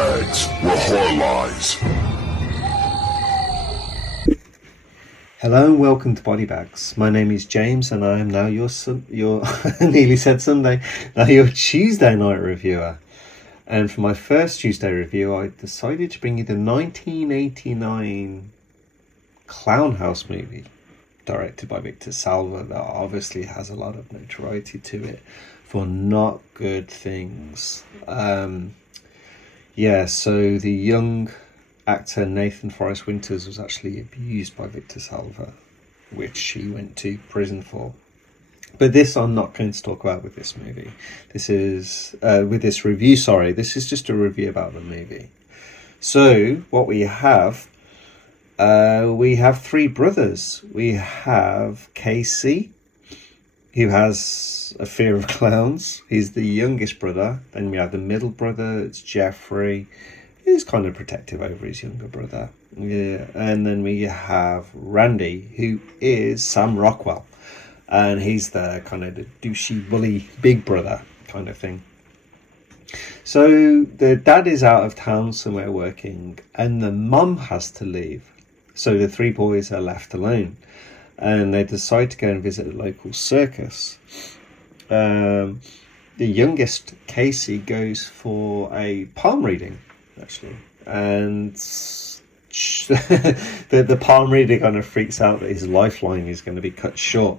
bags where horror lies. Hello and welcome to Body Bags. My name is James and I am now your nearly said Sunday, now your Tuesday night reviewer. And for my first Tuesday review, I decided to bring you the 1989 Clownhouse movie, directed by Victor Salva, that obviously has a lot of notoriety to it for not good things. So the young actor Nathan Forrest Winters was actually abused by Victor Salva, which he went to prison for. But this I'm not going to talk about with this movie. This is with this review. Sorry, this is just a review about the movie. So what we have three brothers. We have Casey, who has a fear of clowns. He's the youngest brother. Then we have the middle brother. It's Jeffrey. He's kind of protective over his younger brother. Yeah, and then we have Randy, who is Sam Rockwell, and he's the kind of the douchey bully big brother kind of thing. So the dad is out of town somewhere working, and the mum has to leave. So the three boys are left alone, and they decide to go and visit a local circus. The youngest, Casey, goes for a palm reading, actually, and the palm reader kind of freaks out that his lifeline is going to be cut short,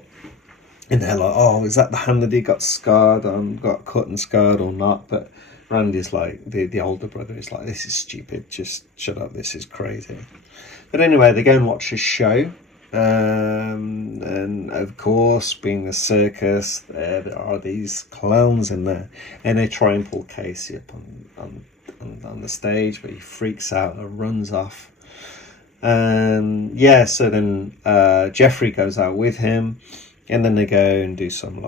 and they're like, oh, is that the hand that he got scarred, got cut and scarred or not? But Randy's like, the older brother is like, this is stupid, just shut up, this is crazy. But anyway, they go and watch a show, and of course, being a circus, there are these clowns in there, and they try and pull Casey up on the stage, but he freaks out and runs off. So then Jeffrey goes out with him, and then they go and do some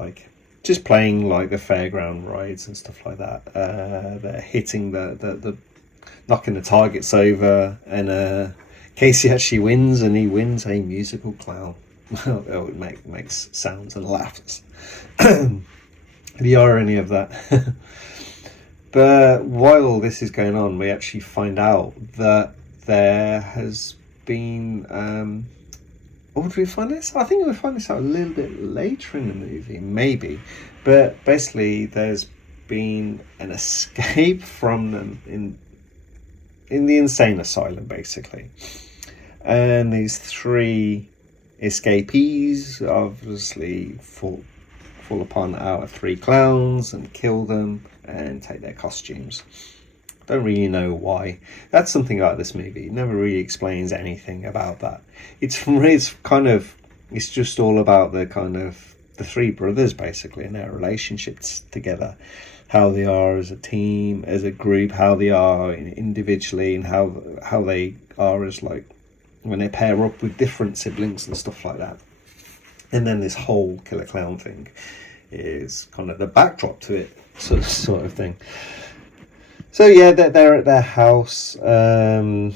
just playing the fairground rides and stuff like that. They're hitting the knocking the targets over, and Casey actually wins, and he wins a musical clown. It makes sounds and laughs. The irony of that. But while all this is going on, we actually find out that there has been... did we find this? I think we find this out a little bit later in the movie, maybe. But basically, there's been an escape from them in the insane asylum, basically. And these three escapees obviously fall upon our three clowns and kill them and take their costumes. Don't really know why. That's something about this movie. It never really explains anything about that. It's just all about the three brothers, basically, and their relationships together, how they are as a team, as a group, how they are individually, and how they are as when they pair up with different siblings and stuff like that. And then this whole killer clown thing is kind of the backdrop to it, sort of thing. So yeah, they're at their house. They're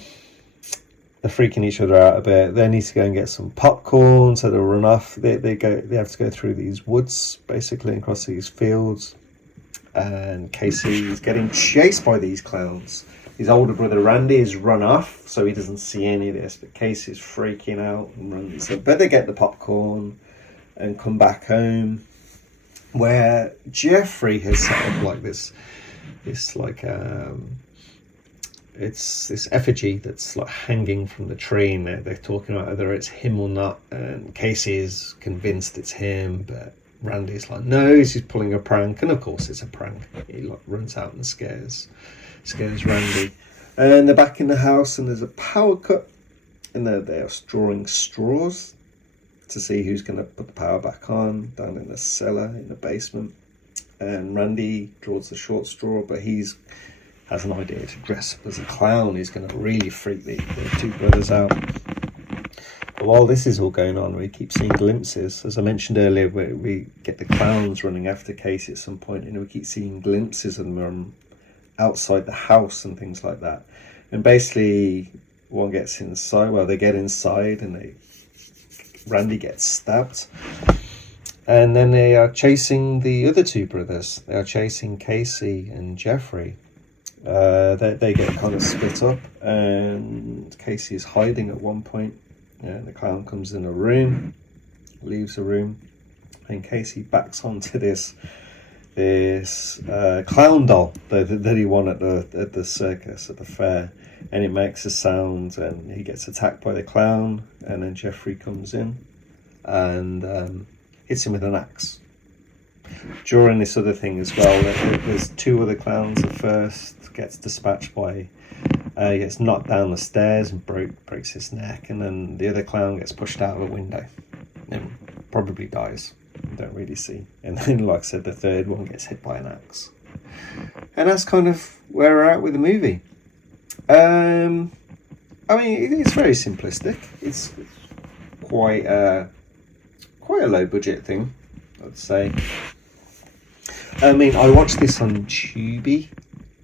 freaking each other out a bit. They need to go and get some popcorn, so they run off. They have to go through these woods, basically, and across these fields. And Casey is getting chased by these clowns. His older brother Randy has run off, so he doesn't see any of this. But Casey's freaking out and runs. But they get the popcorn and come back home, where Jeffrey has set up this it's this effigy that's hanging from the tree, and they're talking about whether it's him or not, and Casey is convinced it's him, but Randy's like, no, he's pulling a prank, and of course it's a prank. He runs out and scares Randy, and they're back in the house, and there's a power cut, and they're drawing straws to see who's going to put the power back on down in the cellar in the basement. And Randy draws the short straw, but has an idea to dress up as a clown. He's going to really freak the two brothers out. But while this is all going on, we keep seeing glimpses. As I mentioned earlier, we get the clowns running after Casey at some point, and we keep seeing glimpses of them outside the house and things like that. And basically, one gets inside. Well, they get inside, and Randy gets stabbed. And then they are chasing the other two brothers. They are chasing Casey and Jeffrey. They get kind of split up, and Casey is hiding at one point. The clown comes in a room, leaves a room, and Casey backs onto this clown doll that he won at the circus, at the fair, and it makes a sound, and he gets attacked by the clown, and then Jeffrey comes in and hits him with an axe. During this other thing as well, there's two other clowns. The first gets dispatched by, he gets knocked down the stairs and breaks his neck, and then the other clown gets pushed out of a window and probably dies. Don't really see. And then, like I said, the third one gets hit by an axe. And that's kind of where we're at with the movie. I mean, it's very simplistic. It's quite a low budget thing, I'd say. I mean, I watched this on Tubi,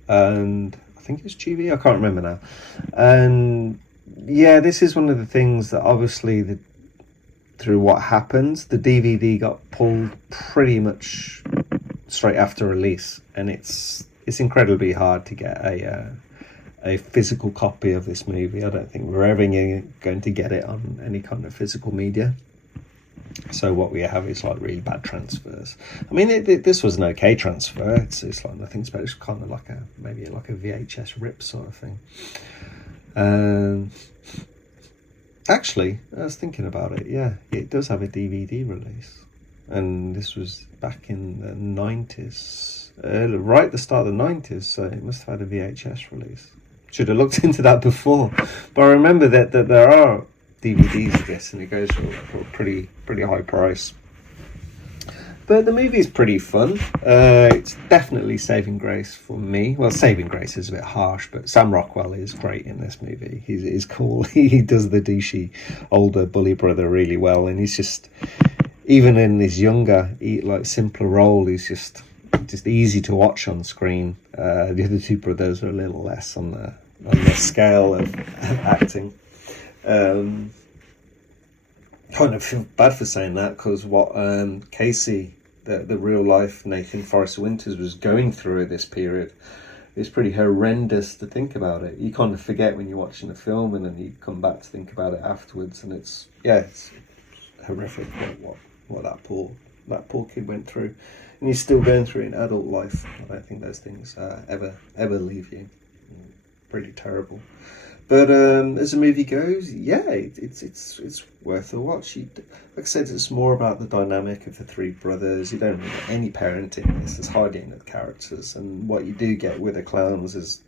and I think it was Tubi, I can't remember now. And yeah, this is one of the things that obviously through what happens, the DVD got pulled pretty much straight after release, and it's incredibly hard to get a physical copy of this movie. I don't think we're ever going to get it on any kind of physical media. So what we have is like really bad transfers. I mean, this was an okay transfer. It's like nothing special. It's kind of like maybe like a VHS rip sort of thing. Actually, I was thinking about it. Yeah, it does have a DVD release, and this was back in the 90s, right at the start of the 90s. So it must have had a VHS release. Should have looked into that before. But I remember that there are DVDs, I guess, and it goes for a pretty high price. But the movie is pretty fun. It's definitely saving grace for me. Well, saving grace is a bit harsh, but Sam Rockwell is great in this movie. He's cool. He does the douchey older bully brother really well, and he's just, even in his younger, like simpler role, he's just easy to watch on screen. The other two brothers are a little less on the scale of acting. Kind of feel bad for saying that, because what Casey, the real life Nathan Forrest Winters, was going through at this period is pretty horrendous to think about it. You kind of forget when you're watching the film, and then you come back to think about it afterwards, and it's horrific what that poor kid went through, and he's still going through it in adult life. I don't think those things ever leave you. Pretty terrible. But as the movie goes, yeah, it's worth a watch. Like I said, it's more about the dynamic of the three brothers. You don't really get any parenting in this. There's hardly any of the characters. And what you do get with the clowns is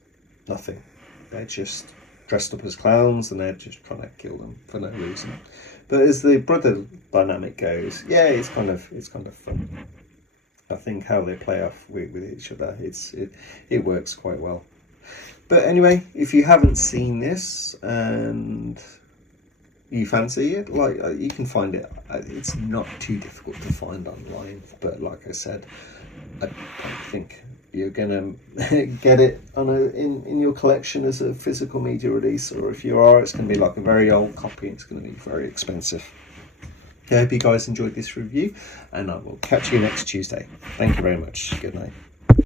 nothing. They're just dressed up as clowns, and they're just trying to kill them for no reason. But as the brother dynamic goes, yeah, it's kind of fun. I think how they play off with each other, it works quite well. But anyway, if you haven't seen this and you fancy it, like, you can find it. It's not too difficult to find online. But like I said, I don't think you're gonna get it in your collection as a physical media release, or if you are, it's gonna be like a very old copy. It's gonna be very expensive. I hope you guys enjoyed this review, and I will catch you next Tuesday. Thank you very much. Good night.